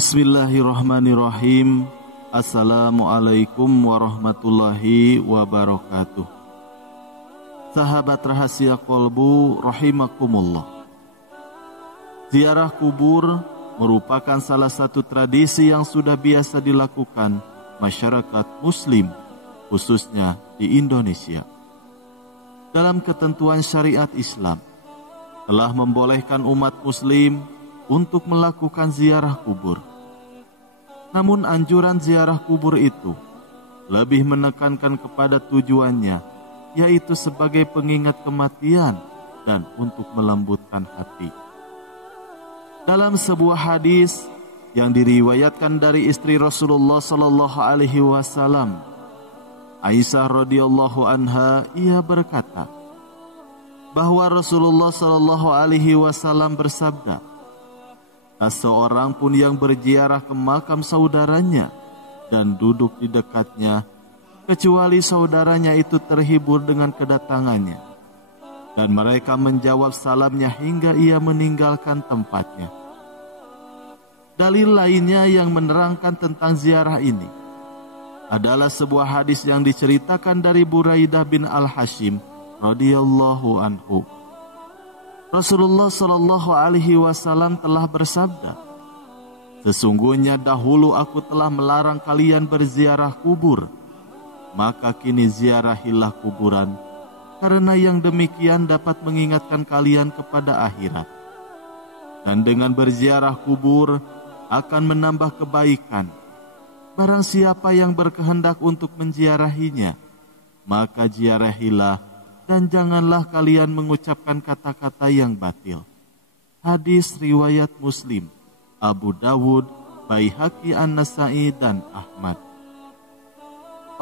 Bismillahirrahmanirrahim. Assalamualaikum warahmatullahi wabarakatuh. Sahabat rahasia kolbu rahimakumullah. Ziarah kubur merupakan salah satu tradisi yang sudah biasa dilakukan masyarakat muslim, khususnya di Indonesia. Dalam ketentuan syariat Islam, telah membolehkan umat muslim untuk melakukan ziarah kubur. Namun anjuran ziarah kubur itu lebih menekankan kepada tujuannya, yaitu sebagai pengingat kematian dan untuk melembutkan hati. Dalam sebuah hadis yang diriwayatkan dari istri Rasulullah sallallahu alaihi wasallam, Aisyah radhiyallahu anha, ia berkata bahwa Rasulullah sallallahu alaihi wasallam bersabda, "Tak seorang pun yang berziarah ke makam saudaranya dan duduk di dekatnya, kecuali saudaranya itu terhibur dengan kedatangannya. Dan mereka menjawab salamnya hingga ia meninggalkan tempatnya." Dalil lainnya yang menerangkan tentang ziarah ini adalah sebuah hadis yang diceritakan dari Buraidah bin Al-Hashim radhiyallahu anhu. Rasulullah sallallahu alaihi wasallam telah bersabda, "Sesungguhnya dahulu aku telah melarang kalian berziarah kubur, maka kini ziarahilah kuburan, karena yang demikian dapat mengingatkan kalian kepada akhirat. Dan dengan berziarah kubur akan menambah kebaikan. Barang siapa yang berkehendak untuk menziarahinya, maka ziarahilah, dan janganlah kalian mengucapkan kata-kata yang batil." Hadis riwayat Muslim, Abu Dawud, Baihaqi, An-Nasai, dan Ahmad.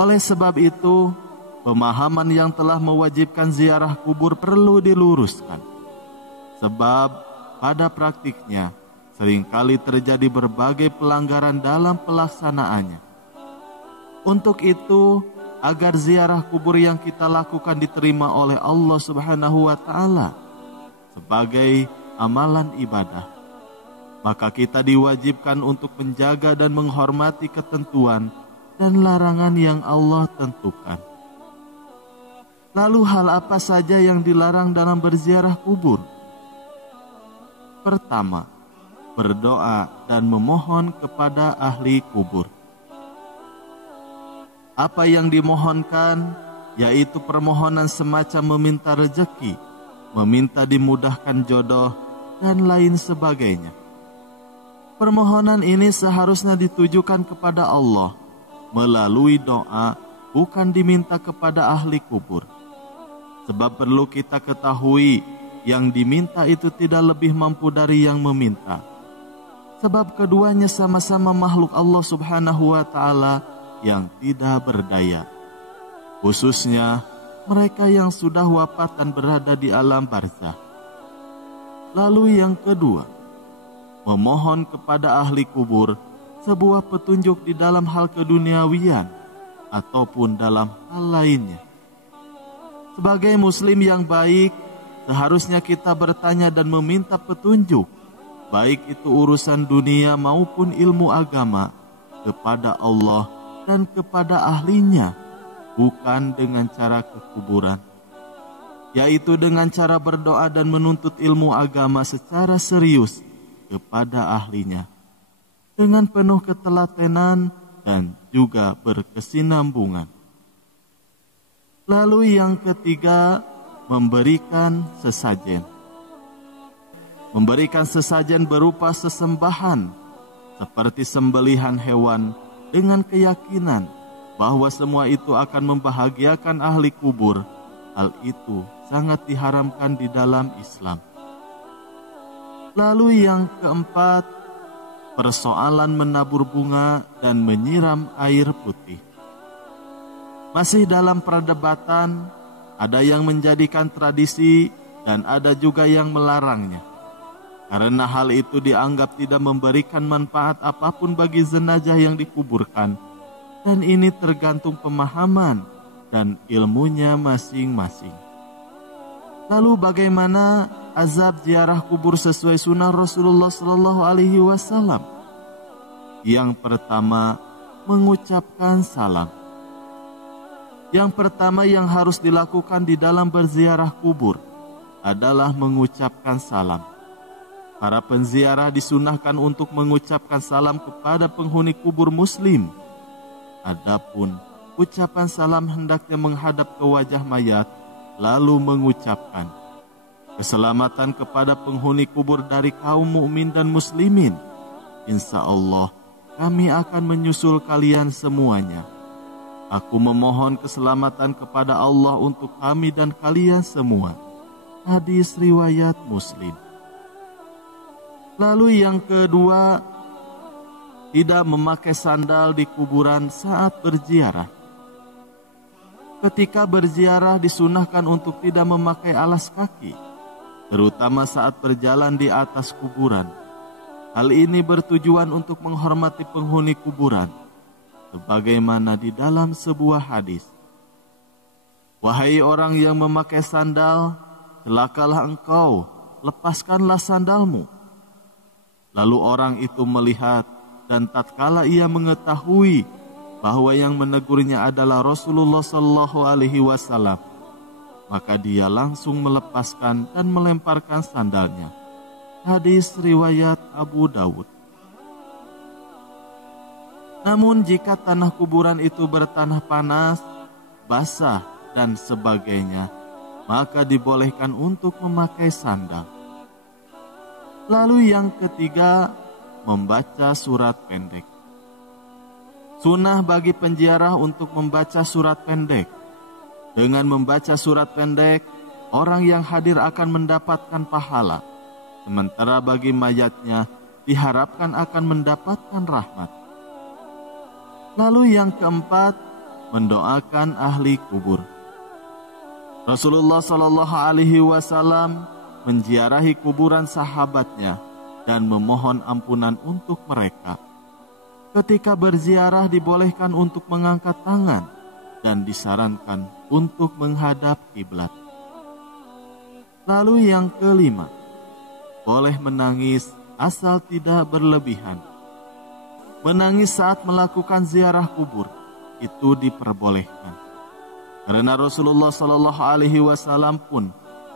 Oleh sebab itu, pemahaman yang telah mewajibkan ziarah kubur perlu diluruskan. Sebab pada praktiknya seringkali terjadi berbagai pelanggaran dalam pelaksanaannya. Untuk itu, agar ziarah kubur yang kita lakukan diterima oleh Allah Subhanahu wa Ta'ala sebagai amalan ibadah, maka kita diwajibkan untuk menjaga dan menghormati ketentuan dan larangan yang Allah tentukan. Lalu hal apa saja yang dilarang dalam berziarah kubur? Pertama, berdoa dan memohon kepada ahli kubur. Apa yang dimohonkan yaitu permohonan semacam meminta rezeki, meminta dimudahkan jodoh, dan lain sebagainya. Permohonan ini seharusnya ditujukan kepada Allah melalui doa, bukan diminta kepada ahli kubur. Sebab perlu kita ketahui, yang diminta itu tidak lebih mampu dari yang meminta. Sebab keduanya sama-sama makhluk Allah Subhanahu wa Ta'ala yang tidak berdaya, khususnya mereka yang sudah wafat dan berada di alam barzah. Lalu yang kedua, memohon kepada ahli kubur sebuah petunjuk di dalam hal keduniawian ataupun dalam hal lainnya. Sebagai muslim yang baik, seharusnya kita bertanya dan meminta petunjuk, baik itu urusan dunia maupun ilmu agama, kepada Allah dan kepada ahlinya, bukan dengan cara kekuburan, yaitu dengan cara berdoa dan menuntut ilmu agama secara serius kepada ahlinya, dengan penuh ketelatenan dan juga berkesinambungan. Lalu yang ketiga, memberikan sesajen. Memberikan sesajen berupa sesembahan, seperti sembelihan hewan, dengan keyakinan bahwa semua itu akan membahagiakan ahli kubur. Hal itu sangat diharamkan di dalam Islam. Lalu yang keempat, persoalan menabur bunga dan menyiram air putih. Masih dalam perdebatan, ada yang menjadikan tradisi dan ada juga yang melarangnya. Karena hal itu dianggap tidak memberikan manfaat apapun bagi jenazah yang dikuburkan. Dan ini tergantung pemahaman dan ilmunya masing-masing. Lalu bagaimana azab ziarah kubur sesuai sunnah Rasulullah Sallallahu Alaihi Wasallam? Yang pertama, mengucapkan salam. Yang pertama yang harus dilakukan di dalam berziarah kubur adalah mengucapkan salam. Para penziarah disunahkan untuk mengucapkan salam kepada penghuni kubur muslim. Adapun ucapan salam hendaknya menghadap ke wajah mayat, lalu mengucapkan, "Keselamatan kepada penghuni kubur dari kaum mukmin dan muslimin. Insya Allah kami akan menyusul kalian semuanya. Aku memohon keselamatan kepada Allah untuk kami dan kalian semua." Hadis riwayat Muslim. Lalu yang kedua, tidak memakai sandal di kuburan saat berziarah. Ketika berziarah disunahkan untuk tidak memakai alas kaki, terutama saat berjalan di atas kuburan. Hal ini bertujuan untuk menghormati penghuni kuburan, sebagaimana di dalam sebuah hadis. "Wahai orang yang memakai sandal, celakalah engkau, lepaskanlah sandalmu." Lalu orang itu melihat, dan tatkala ia mengetahui bahwa yang menegurnya adalah Rasulullah Shallallahu Alaihi Wasallam, maka dia langsung melepaskan dan melemparkan sandalnya. Hadis riwayat Abu Dawud. Namun jika tanah kuburan itu bertanah panas, basah, dan sebagainya, maka dibolehkan untuk memakai sandal. Lalu yang ketiga, membaca surat pendek. Sunnah bagi penziarah untuk membaca surat pendek. Dengan membaca surat pendek, orang yang hadir akan mendapatkan pahala, sementara bagi mayatnya diharapkan akan mendapatkan rahmat. Lalu yang keempat, mendoakan ahli kubur. Rasulullah Shallallahu Alaihi Wasallam menziarahi kuburan sahabatnya dan memohon ampunan untuk mereka. Ketika berziarah dibolehkan untuk mengangkat tangan dan disarankan untuk menghadap kiblat. Lalu yang kelima, boleh menangis asal tidak berlebihan. Menangis saat melakukan ziarah kubur itu diperbolehkan. Karena Rasulullah Shallallahu Alaihi Wasallam pun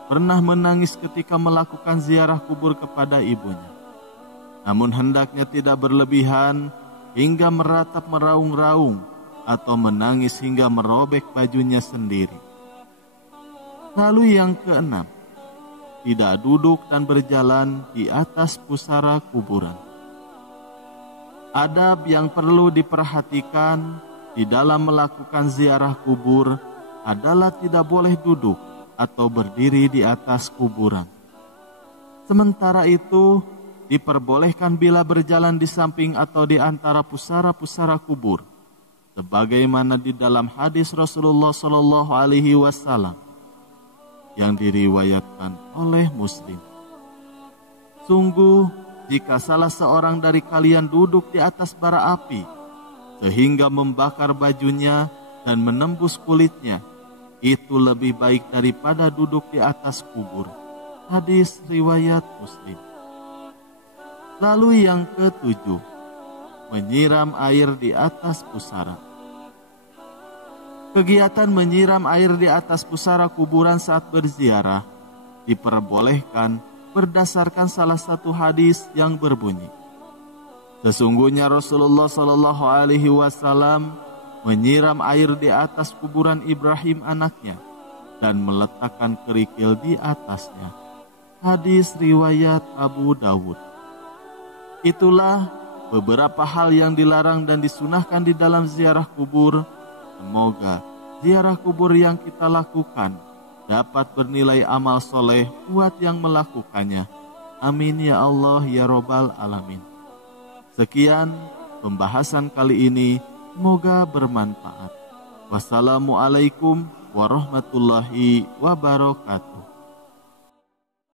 pernah menangis ketika melakukan ziarah kubur kepada ibunya. Namun hendaknya tidak berlebihan hingga meratap meraung-raung atau menangis hingga merobek bajunya sendiri. Lalu yang keenam, tidak duduk dan berjalan di atas pusara kuburan. Adab yang perlu diperhatikan di dalam melakukan ziarah kubur adalah tidak boleh duduk atau berdiri di atas kuburan. Sementara itu, diperbolehkan bila berjalan di samping atau di antara pusara-pusara kubur, sebagaimana di dalam hadis Rasulullah Shallallahu Alaihi Wasallam yang diriwayatkan oleh Muslim. Sungguh, jika salah seorang dari kalian duduk di atas bara api sehingga membakar bajunya dan menembus kulitnya, itu lebih baik daripada duduk di atas kubur. Hadis riwayat Muslim. Lalu yang ketujuh, menyiram air di atas pusara. Kegiatan menyiram air di atas pusara kuburan saat berziarah diperbolehkan berdasarkan salah satu hadis yang berbunyi, sesungguhnya Rasulullah Shallallahu Alaihi Wasallam menyiram air di atas kuburan Ibrahim anaknya dan meletakkan kerikil di atasnya. Hadis riwayat Abu Dawud. Itulah beberapa hal yang dilarang dan disunahkan di dalam ziarah kubur. Semoga ziarah kubur yang kita lakukan dapat bernilai amal soleh buat yang melakukannya. Amin ya Allah ya Robbal Alamin. Sekian pembahasan kali ini. Semoga bermanfaat. Wassalamualaikum warahmatullahi wabarakatuh.